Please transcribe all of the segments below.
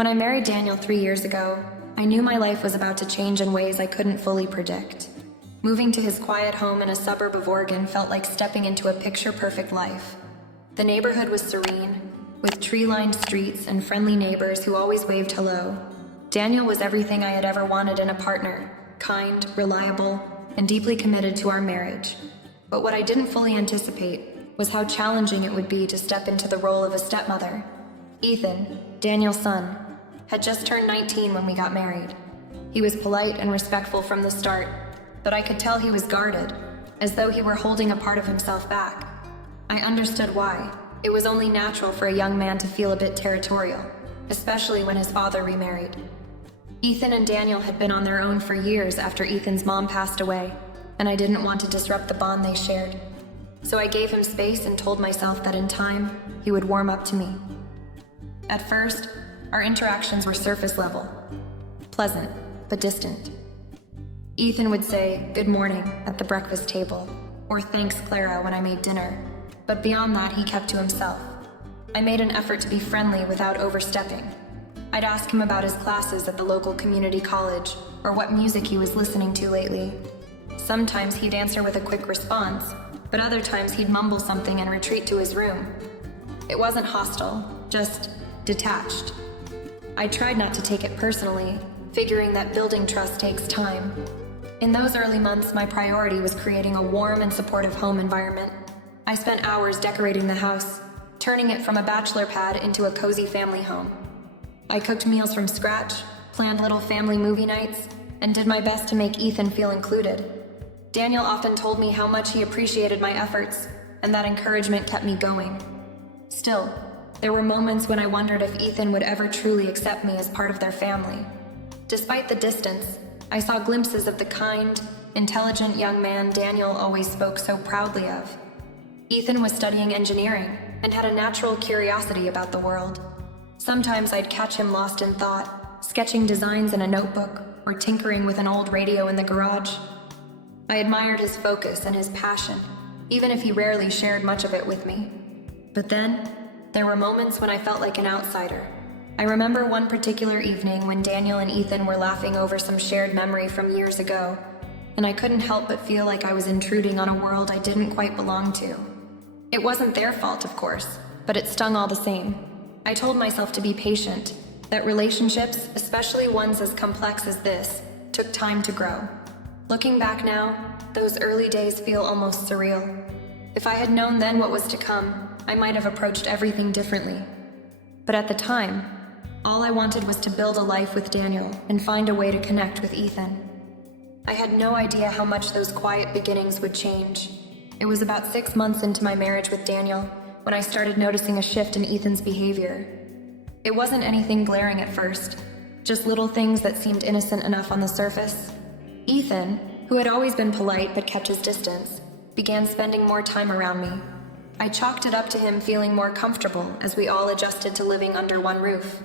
When I married Daniel 3 years ago, I knew my life was about to change in ways I couldn't fully predict. Moving to his quiet home in a suburb of Oregon felt like stepping into a picture-perfect life. The neighborhood was serene, with tree-lined streets and friendly neighbors who always waved hello. Daniel was everything I had ever wanted in a partner, kind, reliable, and deeply committed to our marriage. But what I didn't fully anticipate was how challenging it would be to step into the role of a stepmother. Ethan, Daniel's son, had just turned 19 when we got married. He was polite and respectful from the start, but I could tell he was guarded, as though he were holding a part of himself back. I understood why. It was only natural for a young man to feel a bit territorial, especially when his father remarried. Ethan and Daniel had been on their own for years after Ethan's mom passed away, and I didn't want to disrupt the bond they shared. So I gave him space and told myself that in time, he would warm up to me. At first, our interactions were surface level, pleasant, but distant. Ethan would say, "Good morning," at the breakfast table, or "Thanks, Clara," when I made dinner. But beyond that, he kept to himself. I made an effort to be friendly without overstepping. I'd ask him about his classes at the local community college, or what music he was listening to lately. Sometimes he'd answer with a quick response, but other times he'd mumble something and retreat to his room. It wasn't hostile, just detached. I tried not to take it personally, figuring that building trust takes time. In those early months, my priority was creating a warm and supportive home environment. I spent hours decorating the house, turning it from a bachelor pad into a cozy family home. I cooked meals from scratch, planned little family movie nights, and did my best to make Ethan feel included. Daniel often told me how much he appreciated my efforts, and that encouragement kept me going. Still, there were moments when I wondered if Ethan would ever truly accept me as part of their family. Despite the distance, I saw glimpses of the kind, intelligent young man Daniel always spoke so proudly of. Ethan was studying engineering and had a natural curiosity about the world. Sometimes I'd catch him lost in thought, sketching designs in a notebook or tinkering with an old radio in the garage. I admired his focus and his passion, even if he rarely shared much of it with me. But then, there were moments when I felt like an outsider. I remember one particular evening when Daniel and Ethan were laughing over some shared memory from years ago, and I couldn't help but feel like I was intruding on a world I didn't quite belong to. It wasn't their fault, of course, but it stung all the same. I told myself to be patient, that relationships, especially ones as complex as this, took time to grow. Looking back now, those early days feel almost surreal. If I had known then what was to come, I might have approached everything differently. But at the time, all I wanted was to build a life with Daniel and find a way to connect with Ethan. I had no idea how much those quiet beginnings would change. It was about 6 months into my marriage with Daniel when I started noticing a shift in Ethan's behavior. It wasn't anything glaring at first, just little things that seemed innocent enough on the surface. Ethan, who had always been polite but kept his distance, began spending more time around me. I chalked it up to him feeling more comfortable as we all adjusted to living under one roof.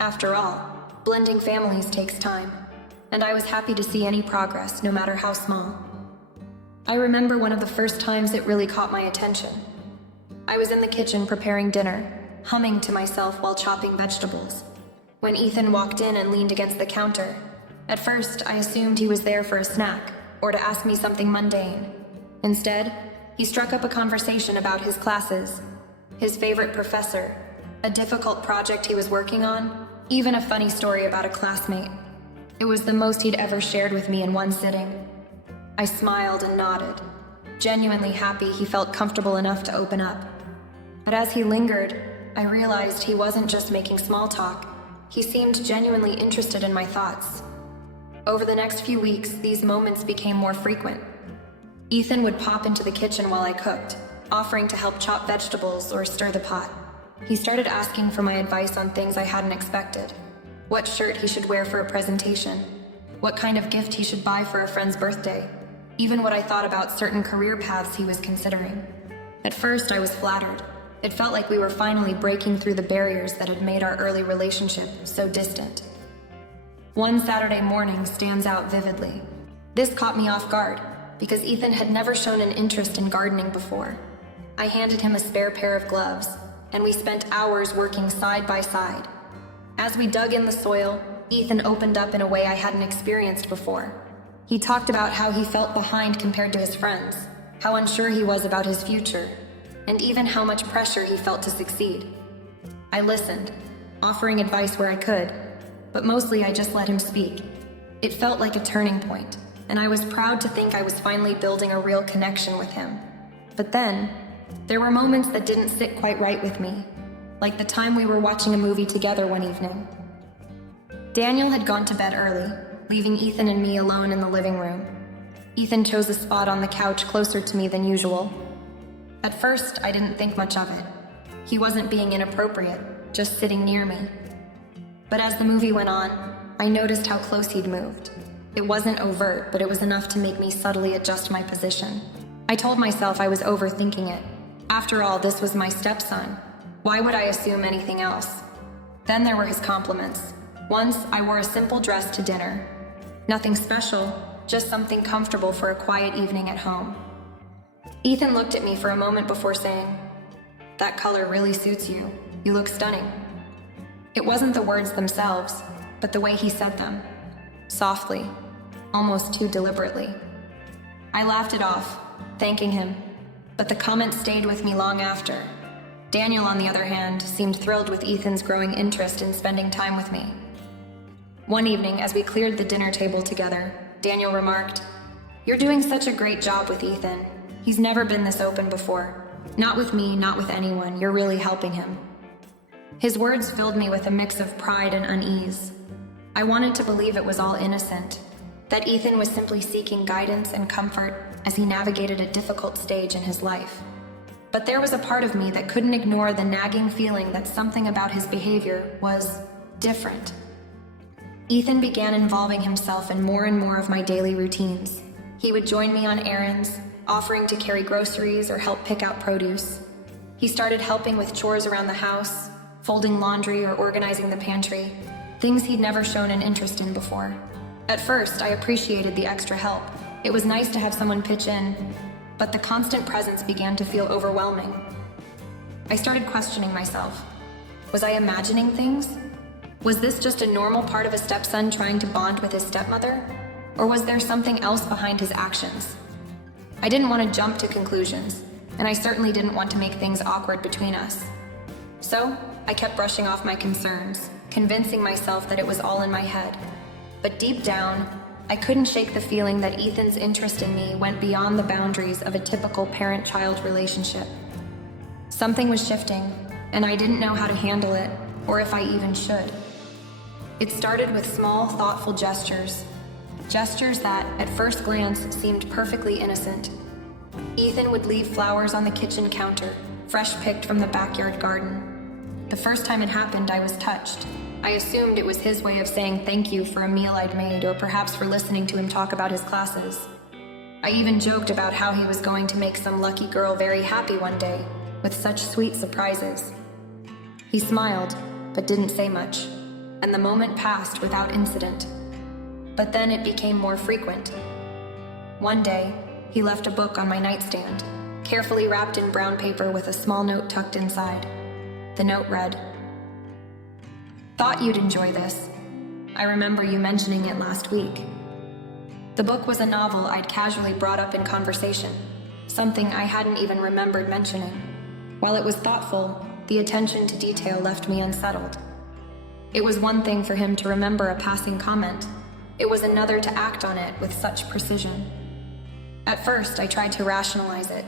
After all, blending families takes time, and I was happy to see any progress, no matter how small. I remember one of the first times it really caught my attention. I was in the kitchen preparing dinner, humming to myself while chopping vegetables, when Ethan walked in and leaned against the counter. At first, I assumed he was there for a snack, or to ask me something mundane. Instead, he struck up a conversation about his classes, his favorite professor, a difficult project he was working on, even a funny story about a classmate. It was the most he'd ever shared with me in one sitting. I smiled and nodded, genuinely happy he felt comfortable enough to open up. But as he lingered, I realized he wasn't just making small talk. He seemed genuinely interested in my thoughts. Over the next few weeks, these moments became more frequent. Ethan would pop into the kitchen while I cooked, offering to help chop vegetables or stir the pot. He started asking for my advice on things I hadn't expected. What shirt he should wear for a presentation, what kind of gift he should buy for a friend's birthday, even what I thought about certain career paths he was considering. At first, I was flattered. It felt like we were finally breaking through the barriers that had made our early relationship so distant. One Saturday morning stands out vividly. This caught me off guard, because Ethan had never shown an interest in gardening before. I handed him a spare pair of gloves, and we spent hours working side by side. As we dug in the soil, Ethan opened up in a way I hadn't experienced before. He talked about how he felt behind compared to his friends, how unsure he was about his future, and even how much pressure he felt to succeed. I listened, offering advice where I could, but mostly I just let him speak. It felt like a turning point, and I was proud to think I was finally building a real connection with him. But then, there were moments that didn't sit quite right with me, like the time we were watching a movie together one evening. Daniel had gone to bed early, leaving Ethan and me alone in the living room. Ethan chose a spot on the couch closer to me than usual. At first, I didn't think much of it. He wasn't being inappropriate, just sitting near me. But as the movie went on, I noticed how close he'd moved. It wasn't overt, but it was enough to make me subtly adjust my position. I told myself I was overthinking it. After all, this was my stepson. Why would I assume anything else? Then there were his compliments. Once, I wore a simple dress to dinner. Nothing special, just something comfortable for a quiet evening at home. Ethan looked at me for a moment before saying, "That color really suits you. You look stunning." It wasn't the words themselves, but the way he said them. Softly, almost too deliberately. I laughed it off, thanking him, but the comment stayed with me long after. Daniel, on the other hand, seemed thrilled with Ethan's growing interest in spending time with me. One evening, as we cleared the dinner table together, Daniel remarked, "You're doing such a great job with Ethan. He's never been this open before. Not with me, not with anyone. You're really helping him." His words filled me with a mix of pride and unease. I wanted to believe it was all innocent, that Ethan was simply seeking guidance and comfort as he navigated a difficult stage in his life. But there was a part of me that couldn't ignore the nagging feeling that something about his behavior was different. Ethan began involving himself in more and more of my daily routines. He would join me on errands, offering to carry groceries or help pick out produce. He started helping with chores around the house, folding laundry or organizing the pantry, things he'd never shown an interest in before. At first, I appreciated the extra help. It was nice to have someone pitch in, but the constant presence began to feel overwhelming. I started questioning myself. Was I imagining things? Was this just a normal part of a stepson trying to bond with his stepmother? Or was there something else behind his actions? I didn't want to jump to conclusions, and I certainly didn't want to make things awkward between us. So, I kept brushing off my concerns, convincing myself that it was all in my head. But deep down, I couldn't shake the feeling that Ethan's interest in me went beyond the boundaries of a typical parent-child relationship. Something was shifting, and I didn't know how to handle it, or if I even should. It started with small, thoughtful gestures that, at first glance, seemed perfectly innocent. Ethan would leave flowers on the kitchen counter, fresh picked from the backyard garden. The first time it happened, I was touched. I assumed it was his way of saying thank you for a meal I'd made, or perhaps for listening to him talk about his classes. I even joked about how he was going to make some lucky girl very happy one day, with such sweet surprises. He smiled, but didn't say much, and the moment passed without incident. But then it became more frequent. One day, he left a book on my nightstand, carefully wrapped in brown paper with a small note tucked inside. The note read, "Thought you'd enjoy this. I remember you mentioning it last week." The book was a novel I'd casually brought up in conversation, something I hadn't even remembered mentioning. While it was thoughtful, the attention to detail left me unsettled. It was one thing for him to remember a passing comment. It was another to act on it with such precision. At first, I tried to rationalize it.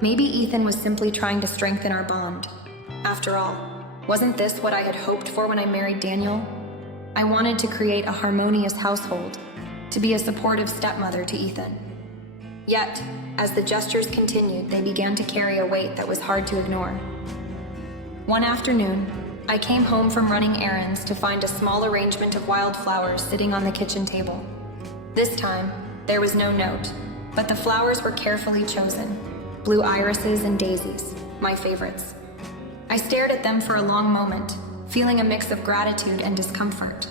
Maybe Ethan was simply trying to strengthen our bond. After all, wasn't this what I had hoped for when I married Daniel? I wanted to create a harmonious household, to be a supportive stepmother to Ethan. Yet, as the gestures continued, they began to carry a weight that was hard to ignore. One afternoon, I came home from running errands to find a small arrangement of wildflowers sitting on the kitchen table. This time, there was no note, but the flowers were carefully chosen, blue irises and daisies, my favorites. I stared at them for a long moment, feeling a mix of gratitude and discomfort.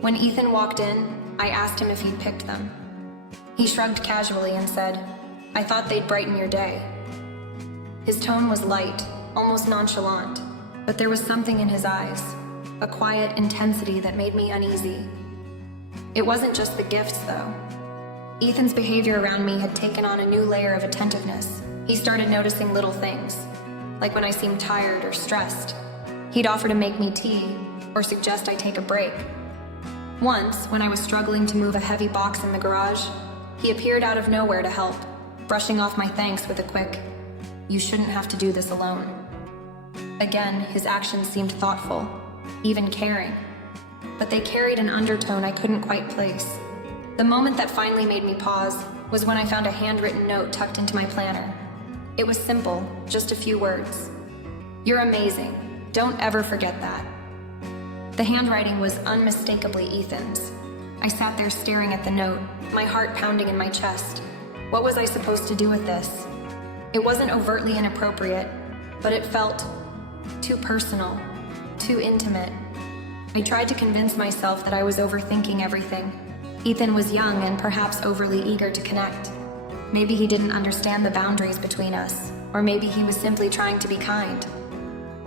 When Ethan walked in, I asked him if he'd picked them. He shrugged casually and said, "I thought they'd brighten your day." His tone was light, almost nonchalant, but there was something in his eyes, a quiet intensity that made me uneasy. It wasn't just the gifts, though. Ethan's behavior around me had taken on a new layer of attentiveness. He started noticing little things, like when I seemed tired or stressed. He'd offer to make me tea or suggest I take a break. Once, when I was struggling to move a heavy box in the garage, he appeared out of nowhere to help, brushing off my thanks with a quick, "You shouldn't have to do this alone." Again, his actions seemed thoughtful, even caring, but they carried an undertone I couldn't quite place. The moment that finally made me pause was when I found a handwritten note tucked into my planner. It was simple, just a few words. "You're amazing. Don't ever forget that." The handwriting was unmistakably Ethan's. I sat there staring at the note, my heart pounding in my chest. What was I supposed to do with this? It wasn't overtly inappropriate, but it felt too personal, too intimate. I tried to convince myself that I was overthinking everything. Ethan was young and perhaps overly eager to connect. Maybe he didn't understand the boundaries between us, or maybe he was simply trying to be kind.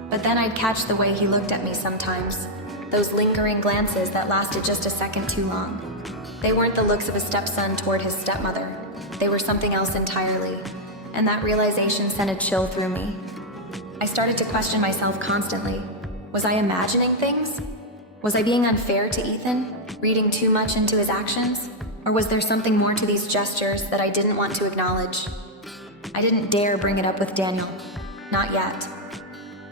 But then I'd catch the way he looked at me sometimes, those lingering glances that lasted just a second too long. They weren't the looks of a stepson toward his stepmother. They were something else entirely, and that realization sent a chill through me. I started to question myself constantly. Was I imagining things? Was I being unfair to Ethan, reading too much into his actions? Or was there something more to these gestures that I didn't want to acknowledge? I didn't dare bring it up with Daniel. Not yet.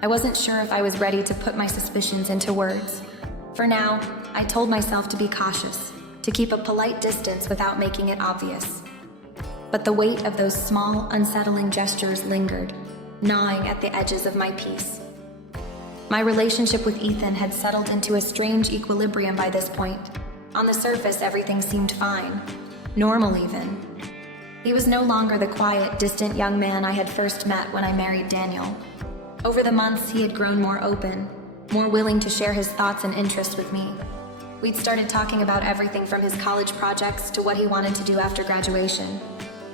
I wasn't sure if I was ready to put my suspicions into words. For now, I told myself to be cautious, to keep a polite distance without making it obvious. But the weight of those small, unsettling gestures lingered, gnawing at the edges of my peace. My relationship with Ethan had settled into a strange equilibrium by this point. On the surface, everything seemed fine, normal even. He was no longer the quiet, distant young man I had first met when I married Daniel. Over the months, he had grown more open, more willing to share his thoughts and interests with me. We'd started talking about everything from his college projects to what he wanted to do after graduation.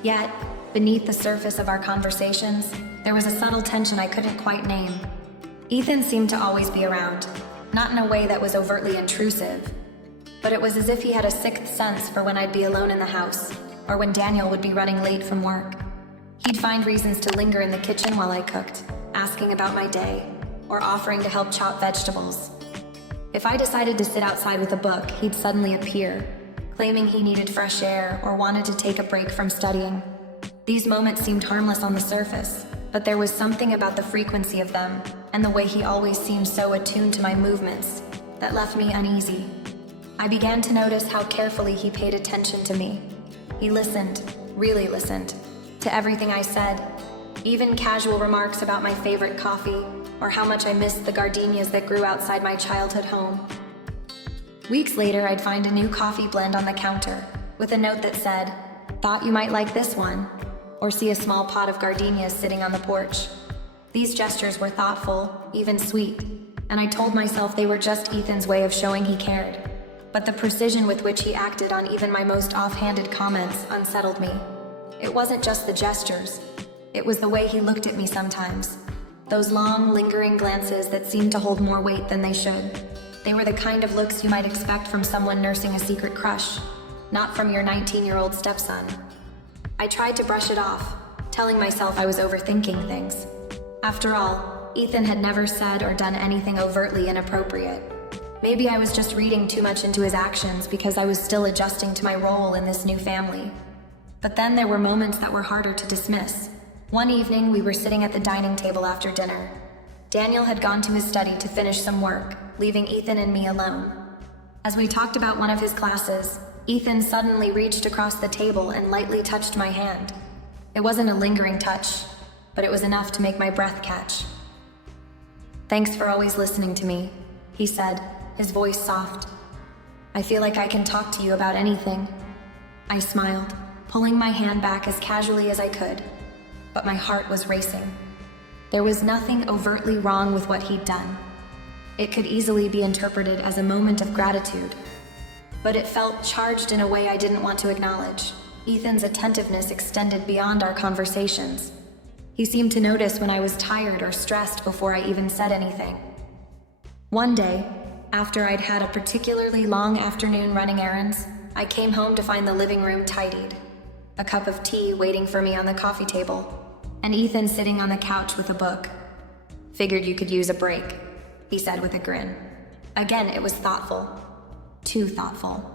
Yet, beneath the surface of our conversations, there was a subtle tension I couldn't quite name. Ethan seemed to always be around, not in a way that was overtly intrusive, but it was as if he had a sixth sense for when I'd be alone in the house, or when Daniel would be running late from work. He'd find reasons to linger in the kitchen while I cooked, asking about my day, or offering to help chop vegetables. If I decided to sit outside with a book, he'd suddenly appear, claiming he needed fresh air or wanted to take a break from studying. These moments seemed harmless on the surface, but there was something about the frequency of them and the way he always seemed so attuned to my movements that left me uneasy. I began to notice how carefully he paid attention to me. He listened, really listened, to everything I said, even casual remarks about my favorite coffee or how much I missed the gardenias that grew outside my childhood home. Weeks later, I'd find a new coffee blend on the counter with a note that said, "Thought you might like this one," or see a small pot of gardenias sitting on the porch. These gestures were thoughtful, even sweet, and I told myself they were just Ethan's way of showing he cared. But the precision with which he acted on even my most offhanded comments unsettled me. It wasn't just the gestures. It was the way he looked at me sometimes. Those long, lingering glances that seemed to hold more weight than they should. They were the kind of looks you might expect from someone nursing a secret crush, not from your 19-year-old stepson. I tried to brush it off, telling myself I was overthinking things. After all, Ethan had never said or done anything overtly inappropriate. Maybe I was just reading too much into his actions because I was still adjusting to my role in this new family. But then there were moments that were harder to dismiss. One evening, we were sitting at the dining table after dinner. Daniel had gone to his study to finish some work, leaving Ethan and me alone. As we talked about one of his classes, Ethan suddenly reached across the table and lightly touched my hand. It wasn't a lingering touch, but it was enough to make my breath catch. "Thanks for always listening to me," he said, his voice soft. "I feel like I can talk to you about anything." I smiled, pulling my hand back as casually as I could, but my heart was racing. There was nothing overtly wrong with what he'd done. It could easily be interpreted as a moment of gratitude, but it felt charged in a way I didn't want to acknowledge. Ethan's attentiveness extended beyond our conversations. He seemed to notice when I was tired or stressed before I even said anything. One day, After I'd had a particularly long afternoon running errands, I came home to find the living room tidied, a cup of tea waiting for me on the coffee table, and Ethan sitting on the couch with a book. "Figured you could use a break," he said with a grin. Again, it was thoughtful. Too thoughtful.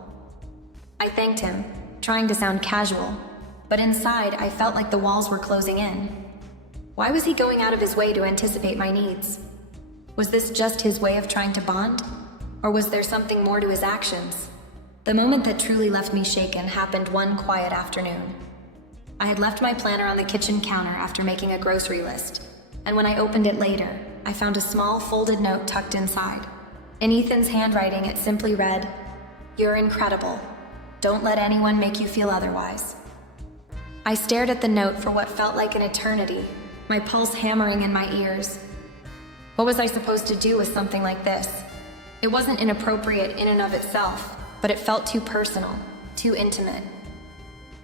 I thanked him, trying to sound casual, but inside I felt like the walls were closing in. Why was he going out of his way to anticipate my needs? Was this just his way of trying to bond? Or was there something more to his actions? The moment that truly left me shaken happened one quiet afternoon. I had left my planner on the kitchen counter after making a grocery list, and when I opened it later, I found a small folded note tucked inside. In Ethan's handwriting, it simply read, "You're incredible. Don't let anyone make you feel otherwise." I stared at the note for what felt like an eternity, my pulse hammering in my ears. What was I supposed to do with something like this? It wasn't inappropriate in and of itself, but it felt too personal, too intimate.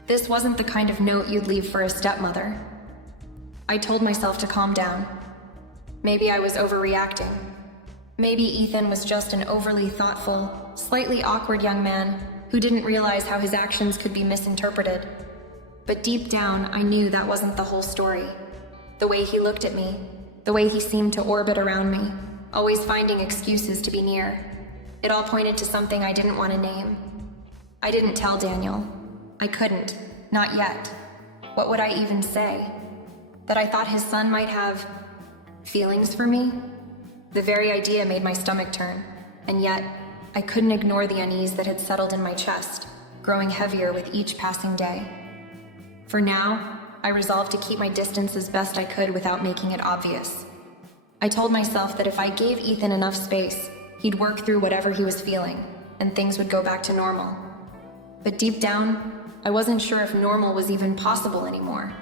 This wasn't the kind of note you'd leave for a stepmother. I told myself to calm down. Maybe I was overreacting. Maybe Ethan was just an overly thoughtful, slightly awkward young man who didn't realize how his actions could be misinterpreted. But deep down, I knew that wasn't the whole story. The way he looked at me, the way he seemed to orbit around me, always finding excuses to be near. It all pointed to something I didn't want to name. I didn't tell Daniel. I couldn't, not yet. What would I even say? That I thought his son might have feelings for me? The very idea made my stomach turn, and yet I couldn't ignore the unease that had settled in my chest, growing heavier with each passing day. For now, I resolved to keep my distance as best I could without making it obvious. I told myself that if I gave Ethan enough space, he'd work through whatever he was feeling, and things would go back to normal. But deep down, I wasn't sure if normal was even possible anymore.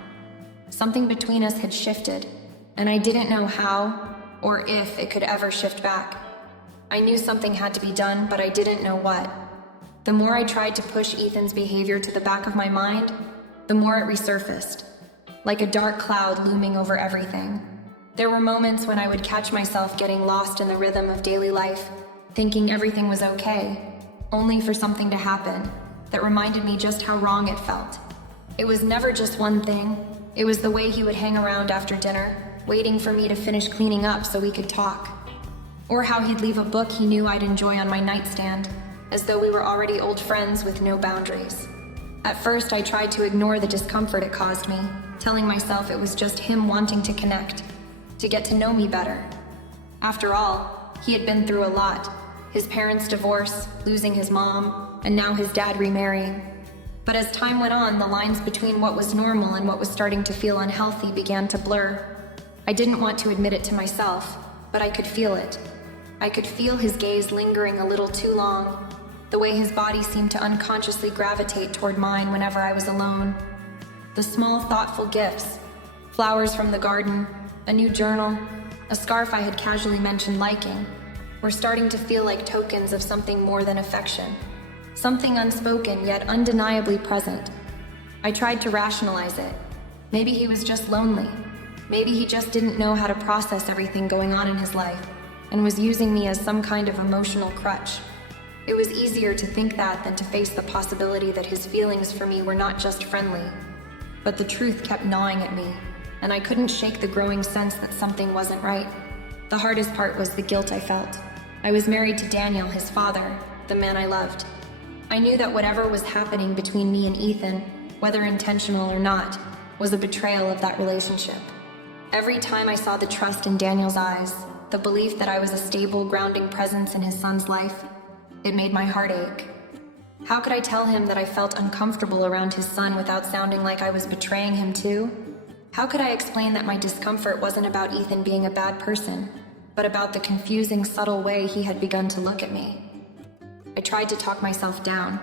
Something between us had shifted, and I didn't know how or if it could ever shift back. I knew something had to be done, but I didn't know what. The more I tried to push Ethan's behavior to the back of my mind, the more it resurfaced, like a dark cloud looming over everything. There were moments when I would catch myself getting lost in the rhythm of daily life, thinking everything was okay, only for something to happen that reminded me just how wrong it felt. It was never just one thing. It was the way he would hang around after dinner, waiting for me to finish cleaning up so we could talk. Or how he'd leave a book he knew I'd enjoy on my nightstand, as though we were already old friends with no boundaries. At first, I tried to ignore the discomfort it caused me, telling myself it was just him wanting to connect, to get to know me better. After all, he had been through a lot. His parents' divorce, losing his mom, and now his dad remarrying. But as time went on, the lines between what was normal and what was starting to feel unhealthy began to blur. I didn't want to admit it to myself, but I could feel it. I could feel his gaze lingering a little too long, the way his body seemed to unconsciously gravitate toward mine whenever I was alone. The small, thoughtful gifts, flowers from the garden, a new journal, a scarf I had casually mentioned liking, were starting to feel like tokens of something more than affection. Something unspoken yet undeniably present. I tried to rationalize it. Maybe he was just lonely. Maybe he just didn't know how to process everything going on in his life and was using me as some kind of emotional crutch. It was easier to think that than to face the possibility that his feelings for me were not just friendly. But the truth kept gnawing at me, and I couldn't shake the growing sense that something wasn't right. The hardest part was the guilt I felt. I was married to Daniel, his father, the man I loved. I knew that whatever was happening between me and Ethan, whether intentional or not, was a betrayal of that relationship. Every time I saw the trust in Daniel's eyes, the belief that I was a stable, grounding presence in his son's life, it made my heart ache. How could I tell him that I felt uncomfortable around his son without sounding like I was betraying him too? How could I explain that my discomfort wasn't about Ethan being a bad person, but about the confusing, subtle way he had begun to look at me? I tried to talk myself down,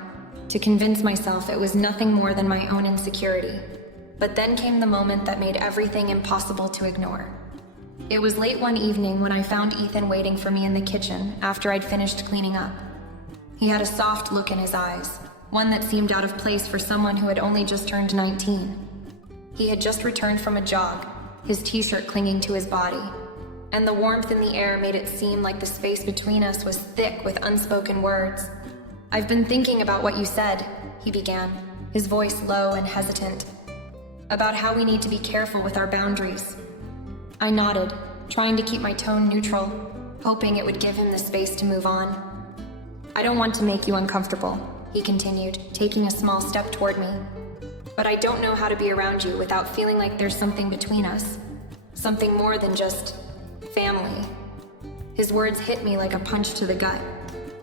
to convince myself it was nothing more than my own insecurity. But then came the moment that made everything impossible to ignore. It was late one evening when I found Ethan waiting for me in the kitchen after I'd finished cleaning up. He had a soft look in his eyes, one that seemed out of place for someone who had only just turned 19. He had just returned from a jog, his t-shirt clinging to his body. and the warmth in the air made it seem like the space between us was thick with unspoken words. "I've been thinking about what you said," he began, his voice low and hesitant, "about how we need to be careful with our boundaries." I nodded, trying to keep my tone neutral, hoping it would give him the space to move on. "I don't want to make you uncomfortable," he continued, taking a small step toward me. "But I don't know how to be around you without feeling like there's something between us. Something more than just family." His words hit me like a punch to the gut.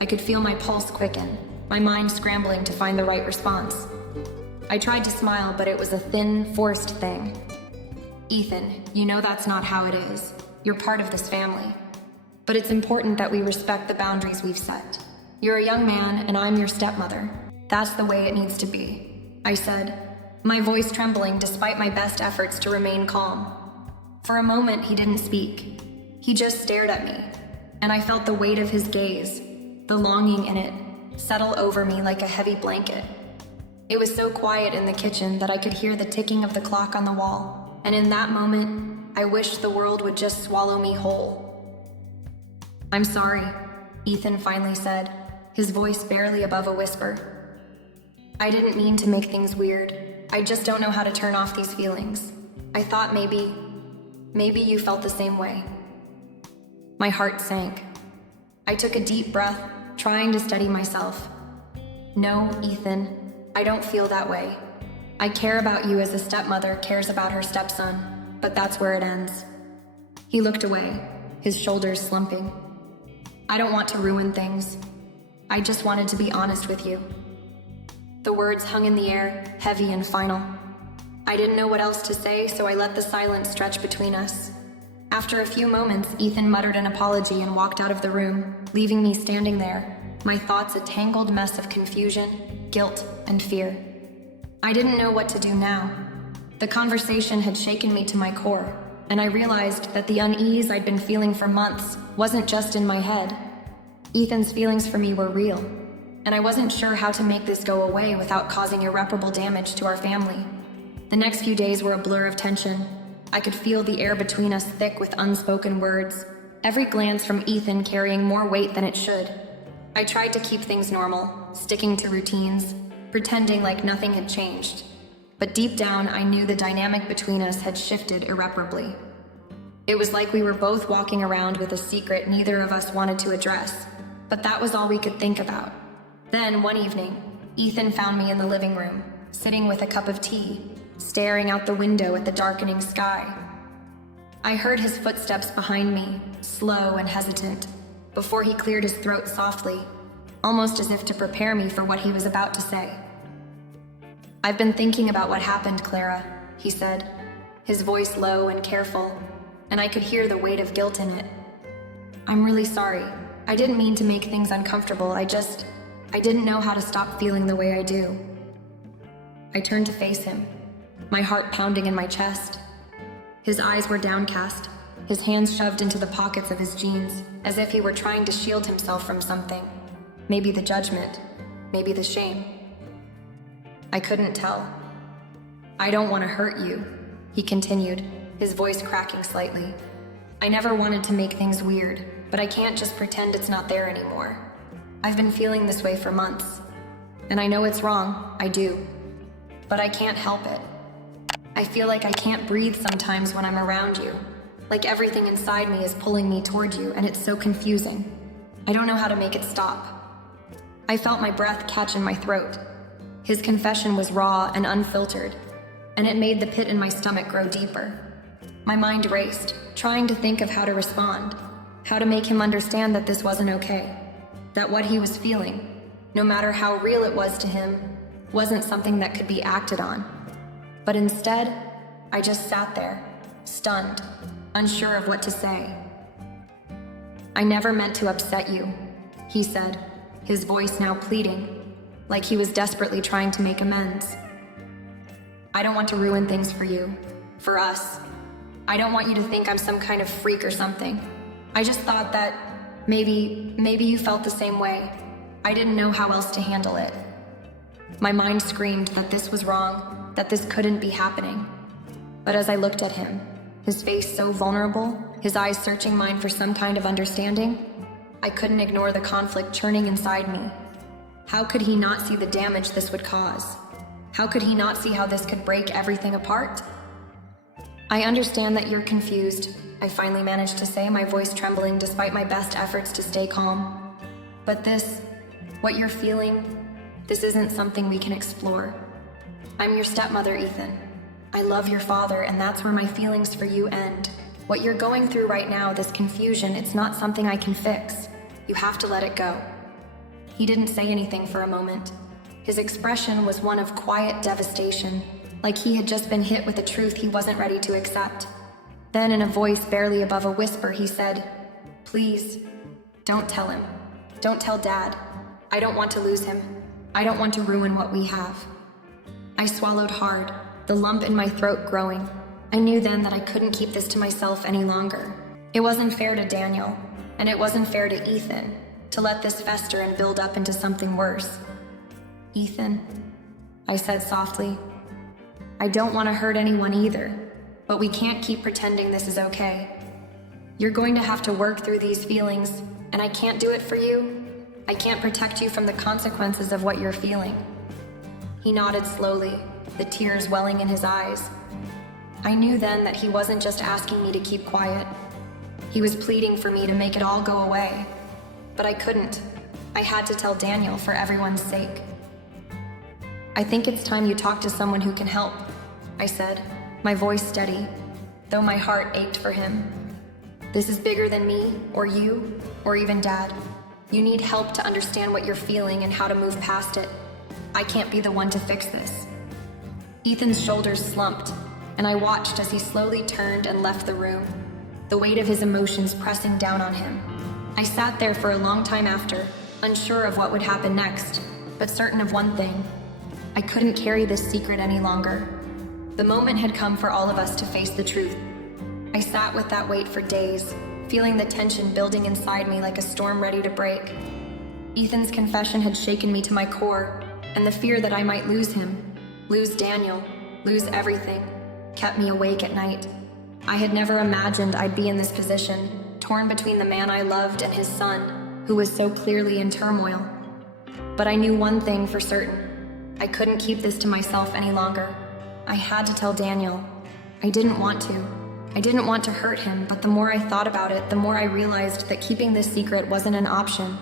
I could feel my pulse quicken, my mind scrambling to find the right response. I tried to smile, but it was a thin, forced thing. "Ethan, you know that's not how it is. You're part of this family. But it's important that we respect the boundaries we've set. You're a young man, and I'm your stepmother. That's the way it needs to be," I said, my voice trembling despite my best efforts to remain calm. For a moment, he didn't speak. He just stared at me, and I felt the weight of his gaze, the longing in it, settle over me like a heavy blanket. It was so quiet in the kitchen that I could hear the ticking of the clock on the wall, and in that moment, I wished the world would just swallow me whole. "I'm sorry," Ethan finally said, his voice barely above a whisper. "I didn't mean to make things weird. I just don't know how to turn off these feelings. I thought maybe you felt the same way." My heart sank. I took a deep breath, trying to steady myself. "No, Ethan, I don't feel that way. I care about you as a stepmother cares about her stepson, but that's where it ends." He looked away, his shoulders slumping. "I don't want to ruin things. I just wanted to be honest with you." The words hung in the air, heavy and final. I didn't know what else to say, so I let the silence stretch between us. After a few moments, Ethan muttered an apology and walked out of the room, leaving me standing there, my thoughts a tangled mess of confusion, guilt, and fear. I didn't know what to do now. The conversation had shaken me to my core, and I realized that the unease I'd been feeling for months wasn't just in my head. Ethan's feelings for me were real, and I wasn't sure how to make this go away without causing irreparable damage to our family. The next few days were a blur of tension. I could feel the air between us thick with unspoken words, every glance from Ethan carrying more weight than it should. I tried to keep things normal, sticking to routines, pretending like nothing had changed. But deep down, I knew the dynamic between us had shifted irreparably. It was like we were both walking around with a secret neither of us wanted to address, but that was all we could think about. Then, one evening, Ethan found me in the living room, sitting with a cup of tea, staring out the window at the darkening sky. I heard his footsteps behind me, slow and hesitant, before he cleared his throat softly, almost as if to prepare me for what he was about to say. "I've been thinking about what happened, Clara," he said, his voice low and careful, and I could hear the weight of guilt in it. "I'm really sorry. I didn't mean to make things uncomfortable. I didn't know how to stop feeling the way I do." I turned to face him, my heart pounding in my chest. His eyes were downcast, his hands shoved into the pockets of his jeans, as if he were trying to shield himself from something. Maybe the judgment, maybe the shame. I couldn't tell. "I don't want to hurt you," he continued, his voice cracking slightly. "I never wanted to make things weird, but I can't just pretend it's not there anymore. I've been feeling this way for months, and I know it's wrong, I do, but I can't help it. I feel like I can't breathe sometimes when I'm around you, like everything inside me is pulling me toward you, and it's so confusing. I don't know how to make it stop." I felt my breath catch in my throat. His confession was raw and unfiltered, and it made the pit in my stomach grow deeper. My mind raced, trying to think of how to respond, how to make him understand that this wasn't okay, that what he was feeling, no matter how real it was to him, wasn't something that could be acted on. But instead, I just sat there, stunned, unsure of what to say. "I never meant to upset you," he said, his voice now pleading, like he was desperately trying to make amends. "I don't want to ruin things for you, for us. I don't want you to think I'm some kind of freak or something. I just thought that maybe you felt the same way. I didn't know how else to handle it." My mind screamed that this was wrong, that this couldn't be happening. But as I looked at him, his face so vulnerable, his eyes searching mine for some kind of understanding. I couldn't ignore the conflict churning inside me. How could he not see the damage this would cause? How could he not see how this could break everything apart? I understand that you're confused, I finally managed to say, my voice trembling despite my best efforts to stay calm. But what you're feeling, this isn't something we can explore. I'm your stepmother, Ethan. I love your father, and that's where my feelings for you end. What you're going through right now, this confusion, it's not something I can fix. You have to let it go. He didn't say anything for a moment. His expression was one of quiet devastation, like he had just been hit with a truth he wasn't ready to accept. Then, in a voice barely above a whisper, he said, "Please, don't tell him. Don't tell Dad. I don't want to lose him. I don't want to ruin what we have." I swallowed hard, the lump in my throat growing. I knew then that I couldn't keep this to myself any longer. It wasn't fair to Daniel, and it wasn't fair to Ethan, to let this fester and build up into something worse. "Ethan," I said softly, "I don't want to hurt anyone either, but we can't keep pretending this is okay. You're going to have to work through these feelings, and I can't do it for you. I can't protect you from the consequences of what you're feeling." He nodded slowly, the tears welling in his eyes. I knew then that he wasn't just asking me to keep quiet. He was pleading for me to make it all go away. But I couldn't. I had to tell Daniel for everyone's sake. "I think it's time you talk to someone who can help," I said, my voice steady, though my heart ached for him. "This is bigger than me, or you, or even Dad. You need help to understand what you're feeling and how to move past it. I can't be the one to fix this." Ethan's shoulders slumped, and I watched as he slowly turned and left the room, the weight of his emotions pressing down on him. I sat there for a long time after, unsure of what would happen next, but certain of one thing. I couldn't carry this secret any longer. The moment had come for all of us to face the truth. I sat with that weight for days, feeling the tension building inside me like a storm ready to break. Ethan's confession had shaken me to my core, and the fear that I might lose him, lose Daniel, lose everything, kept me awake at night. I had never imagined I'd be in this position, torn between the man I loved and his son, who was so clearly in turmoil. But I knew one thing for certain. I couldn't keep this to myself any longer. I had to tell Daniel. I didn't want to. I didn't want to hurt him, but the more I thought about it, the more I realized that keeping this secret wasn't an option.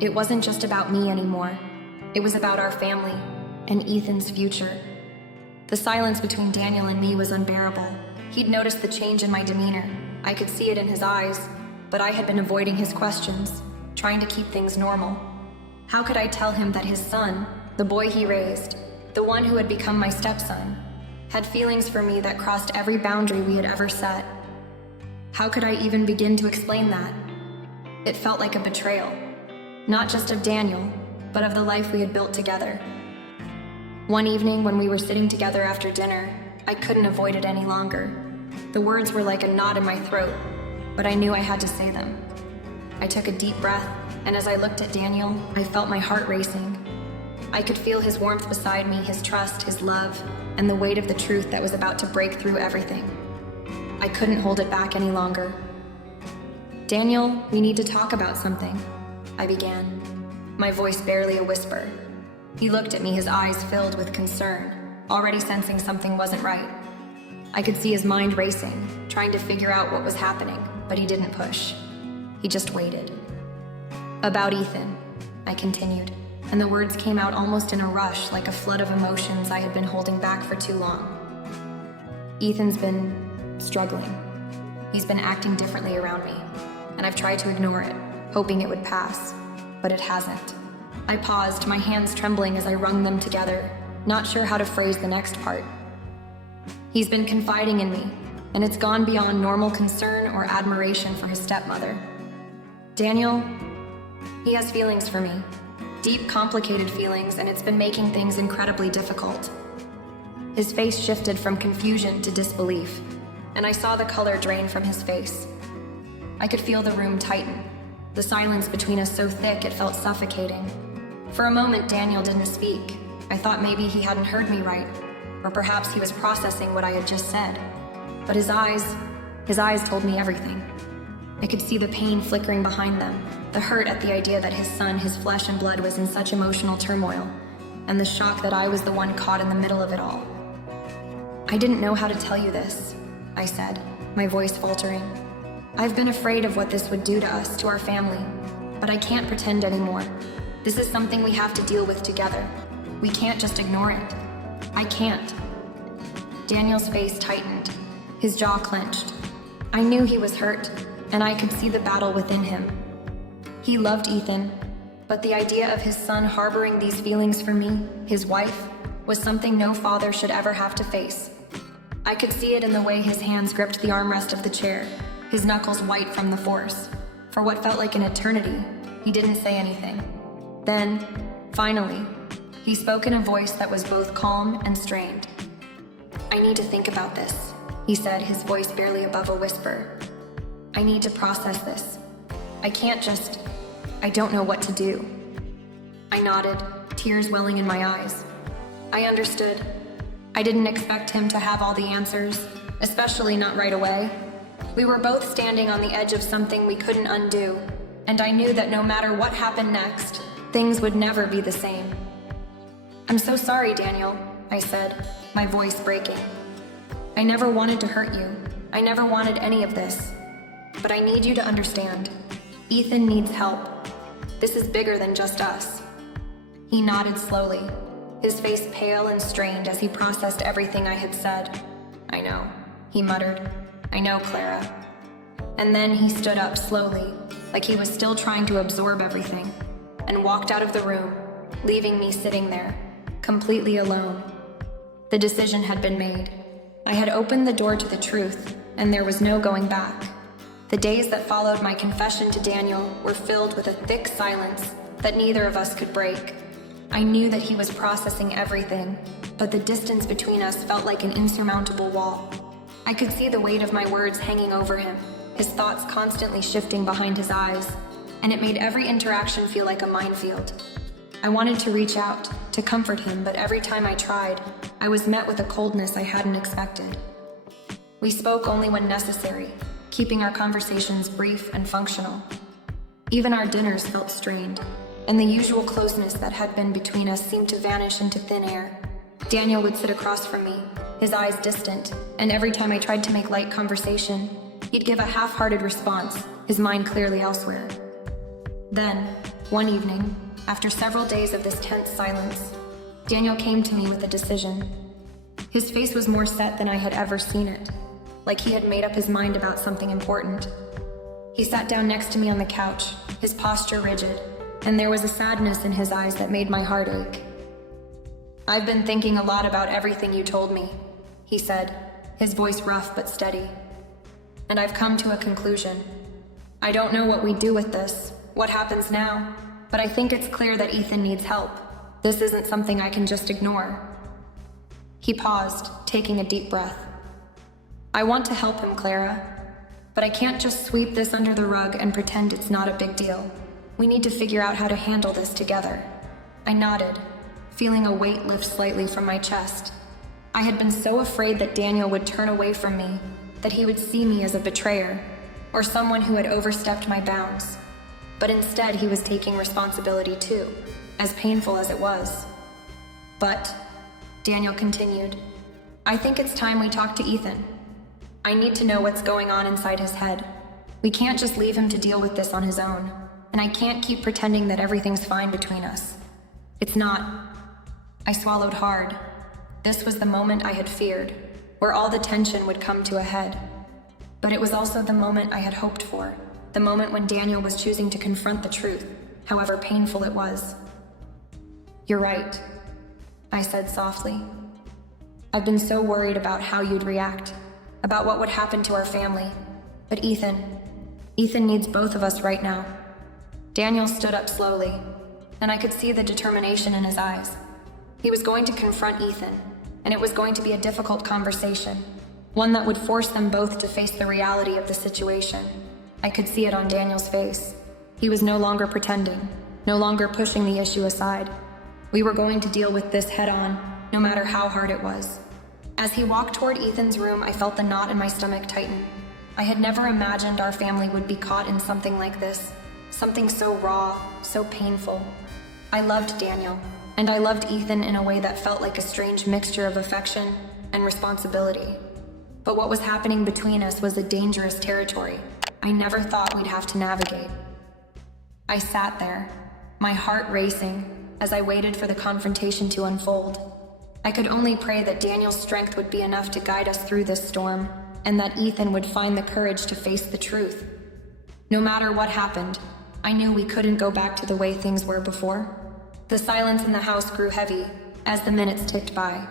It wasn't just about me anymore. It was about our family and Ethan's future. The silence between Daniel and me was unbearable. He'd noticed the change in my demeanor. I could see it in his eyes, but I had been avoiding his questions, trying to keep things normal. How could I tell him that his son, the boy he raised, the one who had become my stepson, had feelings for me that crossed every boundary we had ever set? How could I even begin to explain that? It felt like a betrayal, not just of Daniel, but of the life we had built together. One evening when we were sitting together after dinner, I couldn't avoid it any longer. The words were like a knot in my throat, but I knew I had to say them. I took a deep breath, and as I looked at Daniel, I felt my heart racing. I could feel his warmth beside me, his trust, his love, and the weight of the truth that was about to break through everything. I couldn't hold it back any longer. "Daniel, we need to talk about something," I began, my voice barely a whisper. He looked at me, his eyes filled with concern, already sensing something wasn't right. I could see his mind racing, trying to figure out what was happening, but he didn't push. He just waited. "About Ethan," I continued, and the words came out almost in a rush, like a flood of emotions I had been holding back for too long. "Ethan's been struggling. He's been acting differently around me, and I've tried to ignore it, hoping it would pass, but it hasn't." I paused, my hands trembling as I wrung them together, not sure how to phrase the next part. "He's been confiding in me, and it's gone beyond normal concern or admiration for his stepmother. Daniel, he has feelings for me. Deep, complicated feelings, and it's been making things incredibly difficult." His face shifted from confusion to disbelief, and I saw the color drain from his face. I could feel the room tighten, the silence between us so thick it felt suffocating. For a moment, Daniel didn't speak. I thought maybe he hadn't heard me right, or perhaps he was processing what I had just said. But his eyes, His eyes told me everything. I could see the pain flickering behind them, the hurt at the idea that his son, his flesh and blood, was in such emotional turmoil, and the shock that I was the one caught in the middle of it all. "I didn't know how to tell you this," I said, my voice faltering. "I've been afraid of what this would do to us, to our family, but I can't pretend anymore. This is something we have to deal with together. We can't just ignore it. I can't." Daniel's face tightened, his jaw clenched. I knew he was hurt, and I could see the battle within him. He loved Ethan, but the idea of his son harboring these feelings for me, his wife, was something no father should ever have to face. I could see it in the way his hands gripped the armrest of the chair, his knuckles white from the force. For what felt like an eternity, he didn't say anything. Then, finally, he spoke in a voice that was both calm and strained. "I need to think about this," he said, his voice barely above a whisper. "I need to process this. I don't know what to do." I nodded, tears welling in my eyes. I understood. I didn't expect him to have all the answers, especially not right away. We were both standing on the edge of something we couldn't undo, and I knew that no matter what happened next, things would never be the same. "I'm so sorry, Daniel," I said, my voice breaking. "I never wanted to hurt you. I never wanted any of this. But I need you to understand. Ethan needs help. This is bigger than just us." He nodded slowly, his face pale and strained as he processed everything I had said. "I know," he muttered. "I know, Clara." And then he stood up slowly, like he was still trying to absorb everything, and walked out of the room, leaving me sitting there, completely alone. The decision had been made. I had opened the door to the truth, and there was no going back. The days that followed my confession to Daniel were filled with a thick silence that neither of us could break. I knew that he was processing everything, but the distance between us felt like an insurmountable wall. I could see the weight of my words hanging over him, his thoughts constantly shifting behind his eyes, and it made every interaction feel like a minefield. I wanted to reach out, to comfort him, but every time I tried, I was met with a coldness I hadn't expected. We spoke only when necessary, keeping our conversations brief and functional. Even our dinners felt strained, and the usual closeness that had been between us seemed to vanish into thin air. Daniel would sit across from me, his eyes distant, and every time I tried to make light conversation, he'd give a half-hearted response, his mind clearly elsewhere. Then, one evening, after several days of this tense silence, Daniel came to me with a decision. His face was more set than I had ever seen it, like he had made up his mind about something important. He sat down next to me on the couch, his posture rigid, and there was a sadness in his eyes that made my heart ache. "I've been thinking a lot about everything you told me," he said, his voice rough but steady. "And I've come to a conclusion. I don't know what we do with this, what happens now, but I think it's clear that Ethan needs help. This isn't something I can just ignore." He paused, taking a deep breath. "I want to help him, Clara, but I can't just sweep this under the rug and pretend it's not a big deal. We need to figure out how to handle this together." I nodded, feeling a weight lift slightly from my chest. I had been so afraid that Daniel would turn away from me, that he would see me as a betrayer, or someone who had overstepped my bounds. But instead, he was taking responsibility too, as painful as it was. "But," Daniel continued, "I think it's time we talk to Ethan. I need to know what's going on inside his head. We can't just leave him to deal with this on his own, and I can't keep pretending that everything's fine between us. It's not." I swallowed hard. This was the moment I had feared, where all the tension would come to a head. But it was also the moment I had hoped for, the moment when Daniel was choosing to confront the truth, however painful it was. "You're right," I said softly. "I've been so worried about how you'd react, about what would happen to our family. But Ethan needs both of us right now." Daniel stood up slowly, and I could see the determination in his eyes. He was going to confront Ethan, and it was going to be a difficult conversation, one that would force them both to face the reality of the situation. I could see it on Daniel's face. He was no longer pretending, no longer pushing the issue aside. We were going to deal with this head-on, no matter how hard it was. As he walked toward Ethan's room, I felt the knot in my stomach tighten. I had never imagined our family would be caught in something like this, something so raw, so painful. I loved Daniel, and I loved Ethan in a way that felt like a strange mixture of affection and responsibility. But what was happening between us was a dangerous territory I never thought we'd have to navigate. I sat there, my heart racing, as I waited for the confrontation to unfold. I could only pray that Daniel's strength would be enough to guide us through this storm, and that Ethan would find the courage to face the truth. No matter what happened, I knew we couldn't go back to the way things were before. The silence in the house grew heavy as the minutes ticked by.